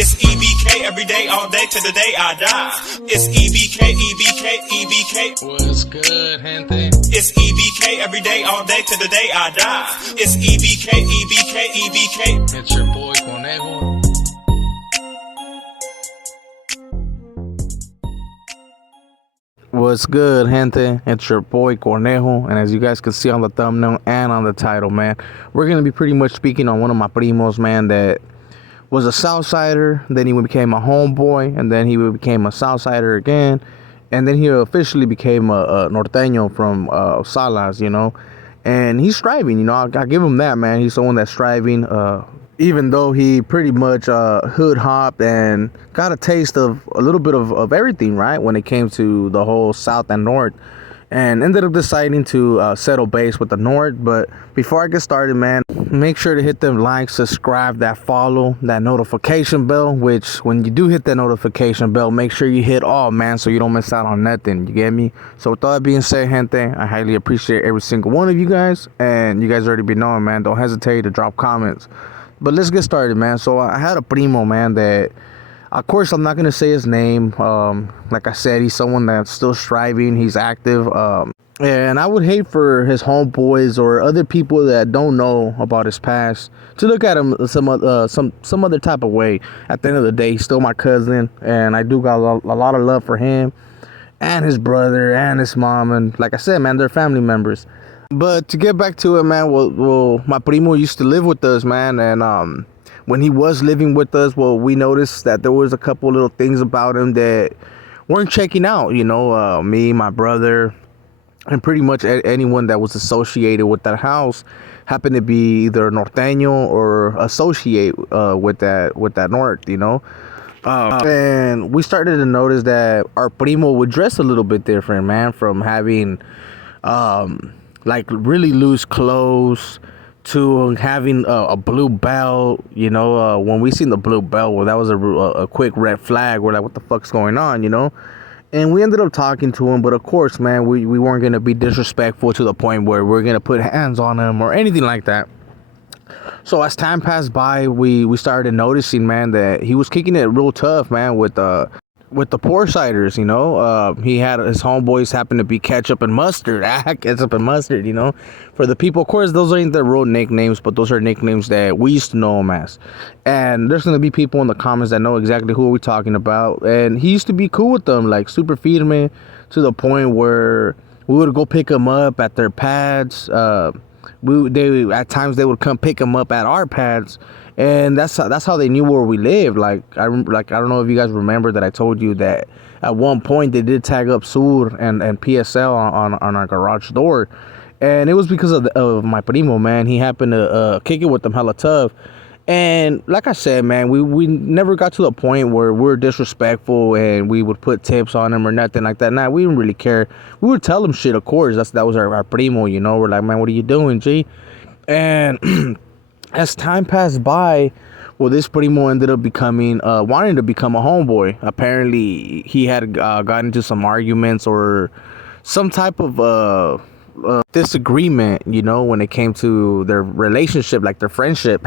It's E.B.K every day, all day, to the day I die. It's E.B.K, E.B.K, E.B.K. What's good, gente? It's E.B.K every day, all day, to the day I die. It's E.B.K, E.B.K, E.B.K. It's your boy Conejo. What's good, gente? It's your boy Conejo, and as you guys can see on the thumbnail and on the title, man, we're gonna be pretty much speaking on one of my primos, man, that was a Southsider. Then he became a homeboy, and then he became a Southsider again, and then he officially became a Norteño from Salas, you know. And he's striving, you know. I give him that, man. He's someone that's striving. Even though he pretty much hood hopped and got a taste of a little bit of everything, right, when it came to the whole South and North, and ended up deciding to settle base with the North. But before I get started, man, make sure to hit them likes, subscribe, that follow, that notification bell, which when you do hit that notification bell, make sure you hit all, man, so you don't miss out on nothing. You get me? So with all that being said, gente, I highly appreciate every single one of you guys, and you guys already be knowing, man, don't hesitate to drop comments. But let's get started, man. So I had a primo, man, that, of course, I'm not going to say his name. Like I said, he's someone that's still striving. He's active. And I would hate for his homeboys or other people that don't know about his past to look at him some other type of way. At the end of the day, he's still my cousin, and I do got a lot of love for him and his brother and his mom. And like I said, man, they're family members. But to get back to it, man, well, my primo used to live with us, man, and when he was living with us, well, we noticed that there was a couple little things about him that weren't checking out, you know. Me, my brother, and pretty much anyone that was associated with that house happened to be either Norteño or associate with that North, you know. And we started to notice that our primo would dress a little bit different, man, from having like really loose clothes to having a blue belt, you know. When we seen the blue belt, well, that was a quick red flag. We're like, what the fuck's going on, you know? And we ended up talking to him, but of course, man, we weren't going to be disrespectful to the point where we're going to put hands on him or anything like that. So as time passed by, we started noticing, man, that he was kicking it real tough, man, with the Poorsiders, you know. He had his homeboys happen to be ketchup and mustard. Ketchup and mustard, you know. For the people, of course, those ain't their real nicknames, but those are nicknames that we used to know him as. And there's gonna be people in the comments that know exactly who we're talking about. And he used to be cool with them, like super firme, to the point where we would go pick him up at their pads. At times they would come pick him up at our pads. And that's how they knew where we lived. Like I don't know if you guys remember that I told you that at one point they did tag up Sur and PSL on our garage door, and it was because of my primo, man. He happened to kick it with them hella tough. And like I said, man, we never got to the point where we're disrespectful and we would put tips on him or nothing like that. Nah, we didn't really care. We would tell him shit, of course. That was our primo, you know. We're like, man, what are you doing, G? And as time passed by, well, this primo ended up becoming, wanting to become a homeboy. Apparently, he had gotten into some arguments or some type of disagreement, you know, when it came to their relationship, like their friendship.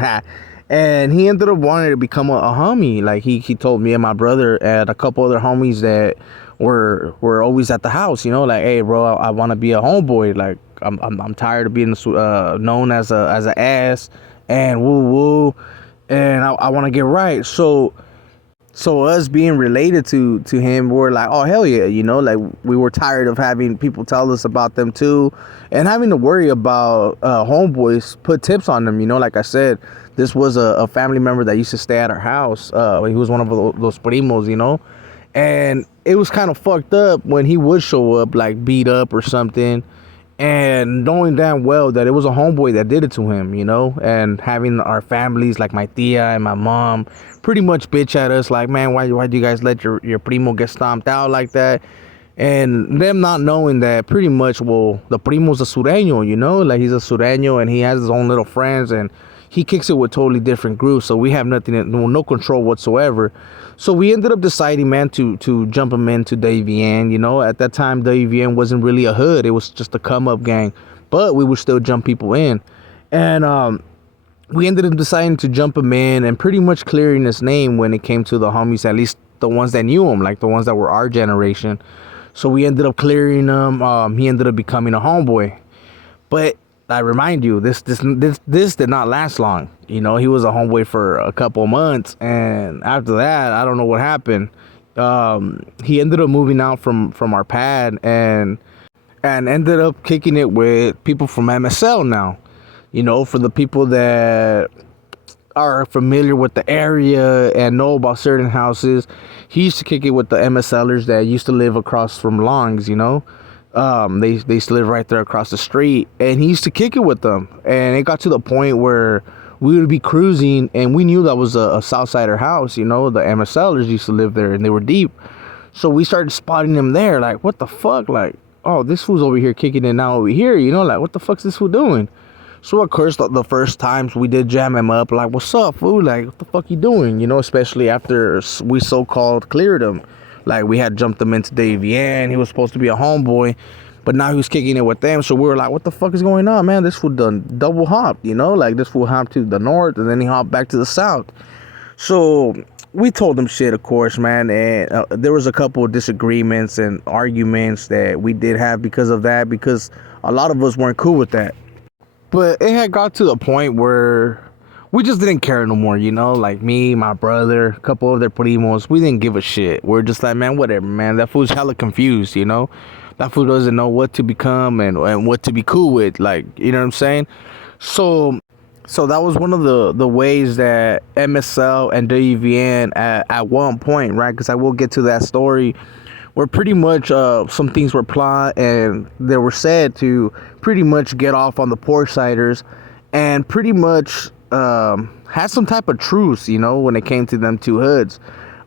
And he ended up wanting to become a homie. Like he told me and my brother and a couple other homies that were always at the house, you know, like, hey, bro, I want to be a homeboy. Like I'm tired of being known as an ass and woo, and I want to get right. So us being related to him, we're like, oh, hell yeah, you know, like we were tired of having people tell us about them too, and having to worry about homeboys put tips on them, you know. Like I said, this was a family member that used to stay at our house. He was one of those primos, you know, and it was kind of fucked up when he would show up like beat up or something, and knowing damn well that it was a homeboy that did it to him, you know. And having our families, like my tia and my mom, pretty much bitch at us like, man, why do you guys let your primo get stomped out like that? And them not knowing that pretty much, well, the primo's a sureño, you know, like he's a sureño and he has his own little friends and he kicks it with totally different groups, so we have no control whatsoever. So we ended up deciding, man, to jump him into Davian. You know, at that time, Davian wasn't really a hood. It was just a come-up gang. But we would still jump people in. And we ended up deciding to jump him in and pretty much clearing his name when it came to the homies, at least the ones that knew him, like the ones that were our generation. So we ended up clearing him. He ended up becoming a homeboy. But I remind you, this did not last long. You know, he was a homeboy for a couple months, and after that, I don't know what happened. He ended up moving out from our pad and ended up kicking it with people from MSL now. You know, for the people that are familiar with the area and know about certain houses, he used to kick it with the MSLers that used to live across from Longs, you know. They used to live right there across the street, and he used to kick it with them. And it got to the point where we would be cruising, and we knew that was a Southsider house, you know. The MSLers used to live there, and they were deep. So we started spotting them there, like, what the fuck? Like, oh, this fool's over here kicking it now over here, you know, like, what the fuck's this fool doing? So, of course, the first times we did jam him up, like, what's up, fool? Like, what the fuck you doing? You know, especially after we so-called cleared him. Like, we had jumped him into the AVN. He was supposed to be a homeboy, but now he was kicking it with them. So we were like, what the fuck is going on, man? This fool done double hopped, you know? Like, this fool hopped to the north, and then he hopped back to the south. So we told him shit, of course, man. And there was a couple of disagreements and arguments that we did have because of that, because a lot of us weren't cool with that. But it had got to the point where we just didn't care no more, you know? Like me, my brother, a couple of their primos, we didn't give a shit. We're just like, man, whatever, man. That fool's hella confused, you know? That fool doesn't know what to become and what to be cool with, like, you know what I'm saying? So that was one of the ways that MSL and WVN at one point, right? Because I will get to that story, where pretty much some things were plot and they were said to pretty much get off on the Porchsiders and pretty much had some type of truce, you know, when it came to them two hoods.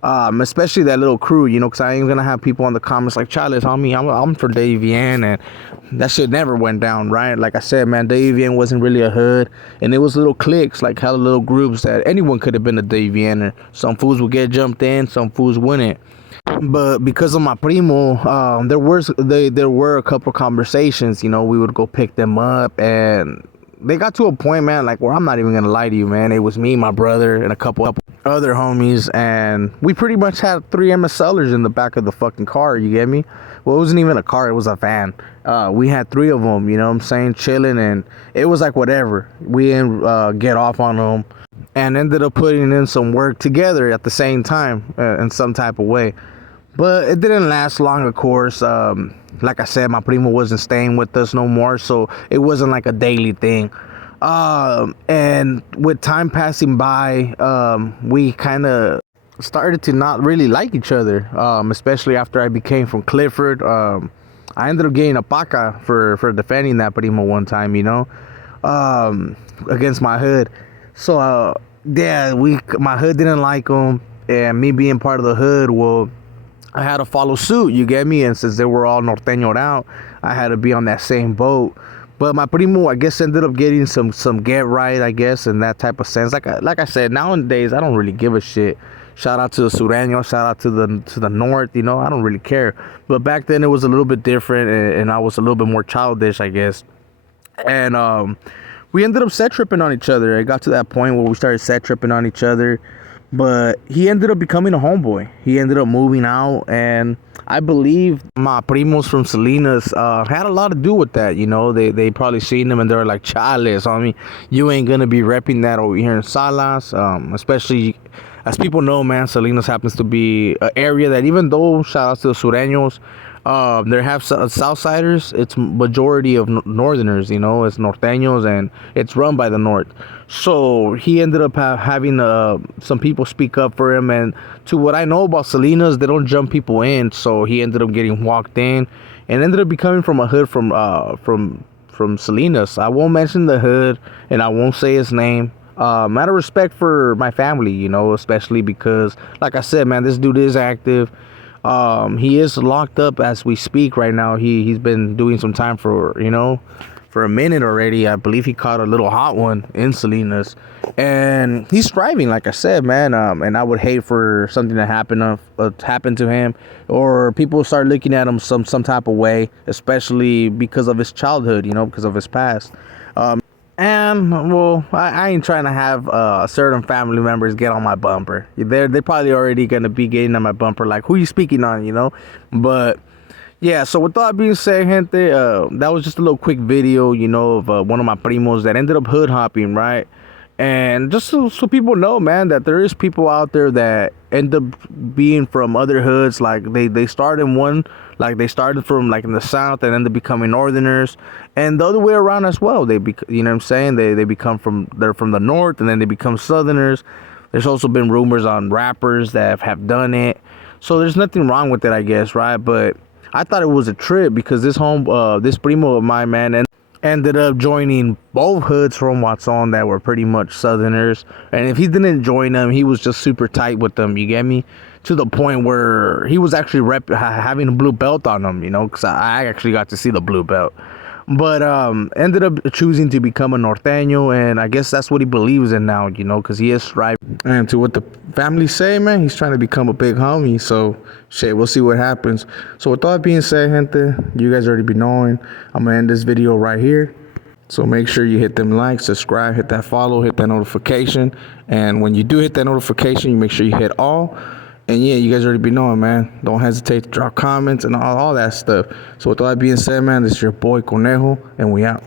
Especially that little crew, you know, because I ain't gonna have people in the comments like, Charles, homie, I'm for WVN, and that shit never went down, right? Like I said, man, WVN wasn't really a hood, and it was little cliques, like hella little groups that anyone could have been a WVNer. Some fools would get jumped in, some fools wouldn't. But because of my primo, there were a couple conversations, you know, we would go pick them up, and they got to a point, man, like, where I'm not even gonna lie to you, man. It was me, my brother, and a couple other homies, and we pretty much had 3 MSLers in the back of the fucking car, you get me? Well, it wasn't even a car, it was a van. We had 3 of them, you know what I'm saying, chilling, and it was like whatever. We didn't get off on them, and ended up putting in some work together at the same time, in some type of way. But it didn't last long, of course. Like I said, my primo wasn't staying with us no more, so it wasn't like a daily thing. And with time passing by, we kind of started to not really like each other, especially after I became from Clifford. I ended up getting a paca for defending that primo one time, you know, against my hood. So, yeah, my hood didn't like him, and me being part of the hood, well, I had to follow suit, you get me? And since they were all norteñoed out, I had to be on that same boat. But my primo, I guess, ended up getting some get right, I guess, in that type of sense. Like I said, nowadays, I don't really give a shit. Shout out to the Sureño, shout out to the north, you know, I don't really care. But back then, it was a little bit different, and I was a little bit more childish, I guess. And we ended up set tripping on each other. It got to that point where we started set tripping on each other. But he ended up becoming a homeboy. He ended up moving out, and I believe my primos from Salinas had a lot to do with that. You know, they probably seen him and they were like, Chales, I mean, you ain't gonna be repping that over here in Salas. Especially as people know, man, Salinas happens to be an area that, even though shout out to the Sureños, there have Southsiders, it's majority of Northerners, you know, it's Norteños, and it's run by the North. So he ended up having some people speak up for him, and to what I know about Salinas, they don't jump people in, so he ended up getting walked in, and ended up becoming from a hood from Salinas. I won't mention the hood, and I won't say his name. Out of respect for my family, you know, especially because, like I said, man, this dude is active. He is locked up as we speak right now. He's been doing some time for a minute already. I believe he caught a little hot one in Salinas, and he's thriving, like I said, man. And I would hate for something to happen to him, or people start looking at him some type of way, especially because of his childhood, you know, because of his past. And well, I ain't trying to have certain family members get on my bumper. They probably already gonna be getting on my bumper, like who you speaking on, you know. But yeah, so with that being said, gente, that was just a little quick video, you know, of one of my primos that ended up hood hopping, right? And just so people know, man, that there is people out there that end up being from other hoods. Like they start in one, like they started from like in the south and end up becoming northerners, and the other way around as well. You know what I'm saying? They become they're from the north and then they become southerners. There's also been rumors on rappers that have done it, so there's nothing wrong with it, I guess, right? But I thought it was a trip because this primo of mine, man, and ended up joining both hoods from Watson that were pretty much southerners. And if he didn't join them, he was just super tight with them, you get me, to the point where he was actually having a blue belt on them, you know, because I actually got to see the blue belt. But ended up choosing to become a norteño, and I guess that's what he believes in now, you know, because he is striving. And to what the family say, man, he's trying to become a big homie. So shit, we'll see what happens. So with that being said, gente, you guys already be knowing, I'm gonna end this video right here. So make sure you hit them likes, subscribe, hit that follow, hit that notification. And when you do hit that notification, you make sure you hit all. And yeah, you guys already be knowing, man. Don't hesitate to drop comments and all that stuff. So with all that being said, man, this is your boy Conejo, and we out.